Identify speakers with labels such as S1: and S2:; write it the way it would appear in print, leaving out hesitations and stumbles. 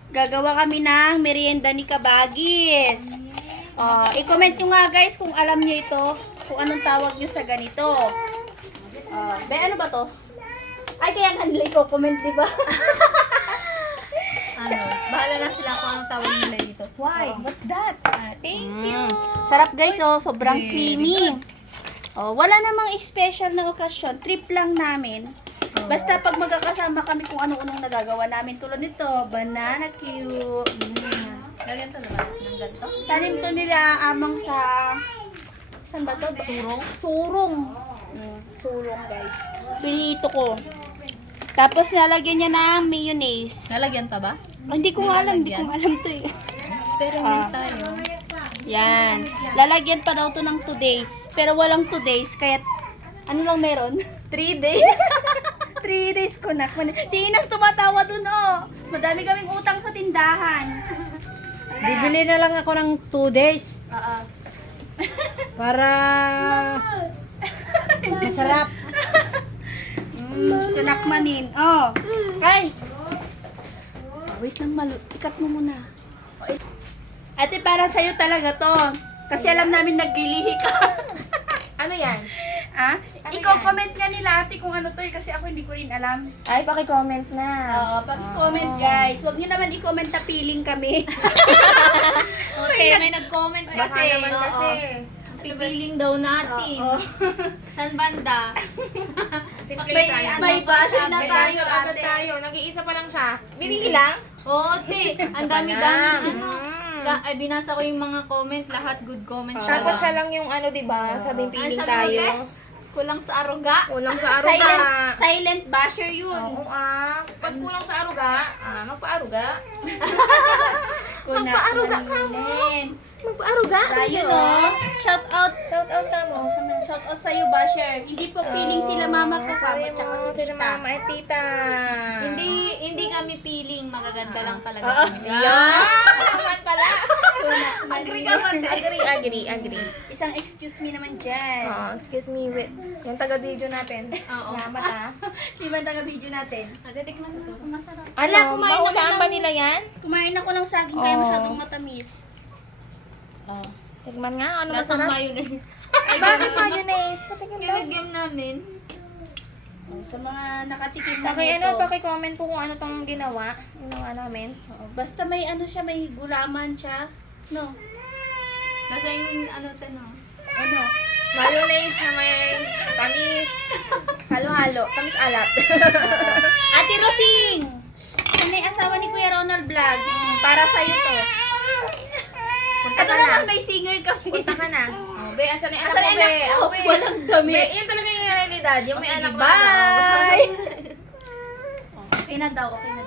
S1: Gagawa kami ng merienda ni Kabagis. I-comment nyo nga guys kung alam nyo ito, kung anong tawag nyo sa ganito. Ano ba to? Ay, kaya kanila i-comment, di ba?
S2: Bahala na sila kung anong tawag nila dito. Why? What's that? Thank you.
S1: Sarap guys, sobrang creamy. Wala namang special na okasyon, trip lang namin. Basta pag magkakasama kami kung anong nagagawa namin, tulad nito, banana cue.
S2: Lagyan to naman ng ganito.
S1: Tanim to nila amang sa, saan ba to?
S2: Surong?
S1: Surong. Surong guys. Pinito ko. Tapos nalagyan niya ng mayonnaise.
S2: Nalagyan pa ba?
S1: Hindi ko alam to eh.
S2: Experiment tayo.
S1: Yan. Lalagyan pa daw to ng 2 days. Pero walang 2 days, kaya ano lang meron?
S2: 3 days?
S1: 3 days ko na. Si Inang tumatawa dun Madami kaming utang sa tindahan.
S3: Bibili na lang ako ng 2 days para masarap.
S1: Sinakmanin. Ay! Wait lang, ikat mo muna. Ate, para sa'yo talaga to. Kasi alam namin naglilihi ka.
S2: Ano yan?
S1: Iko-comment nga nila ate kung ano to kasi ako hindi ko rin alam.
S2: Ay, paki-comment na.
S1: Paki-comment guys. Huwag nyo naman i-comment na feeling kami.
S2: Okay, may nag-comment kasi.
S3: Baka naman kasi.
S2: Pipiling daw natin. San banda?
S1: May base na tayo
S3: agad
S1: ate.
S3: tayo. Nag-iisa pa lang siya. Binili lang?
S2: Oo, te. Ang dami-dami. Ay, binasa ko yung mga comment. Lahat good comment siya.
S3: Tapos siya lang yung ano, diba? Sabing
S2: Ay,
S3: piling
S2: sabi mo,
S3: tayo.
S2: te? Kulang sa aruga.
S3: Kulang sa aruga.
S1: Silent basher yun.
S3: Oo, pag kulang sa aruga, magpa-aruga.
S1: Magpa-aruga ka mo.
S3: Magpa-aruga?
S1: Tayo Shout out.
S3: Shout out ka mo.
S1: Shout out sa'yo basher. Hindi po feeling sila mama kasama tsaka si
S3: sila
S1: tita.
S3: mama at tita.
S2: Hindi kami feeling. Magaganda lang talaga kami.
S3: Yeah. Naman pala.
S1: Agree
S3: ka ba? Agree.
S1: Isang excuse me naman dyan.
S3: Excuse me, wait. Yung taga-video natin.
S2: Oo.
S3: Salamat
S1: Di ba taga-video natin?
S2: Titikman ko. Masarap.
S3: Ala,
S1: Kumain na
S3: mahulaan
S1: lang.
S3: ba nila yan?
S1: Kumain ako ng saging kaya
S3: Oo.
S1: masyadong matamis.
S3: Tigman nga, ano
S2: Lasang
S3: masarap?
S2: mayonnaise.
S3: Ay, bakit mayonnaise? Patikim daw.
S2: Nilagyan namin.
S1: Sa mga nakatikim na
S3: Paki-comment po kung ano tong ginawa namin.
S1: Basta may ano siya, may gulaman siya. No?
S2: Nasa yung tanong.
S1: Ano?
S3: Mayonnaise na may tamis. Halo-halo. Tamis alat.
S1: Ate Rosing! Ano yung asawa ni Kuya Ronald Vlog? Para sa'yo to.
S3: Punta
S1: Ano
S3: ka na.
S1: naman may singer kami?
S3: Punta ka na. Be, asan yung
S1: Asan
S3: anak mo, be?
S1: anak ko?
S3: Be.
S1: Walang damit.
S3: Be, yan talaga yung realidad. Yung may
S1: Okay,
S3: anak na.
S1: bye! Okay na daw, okay na.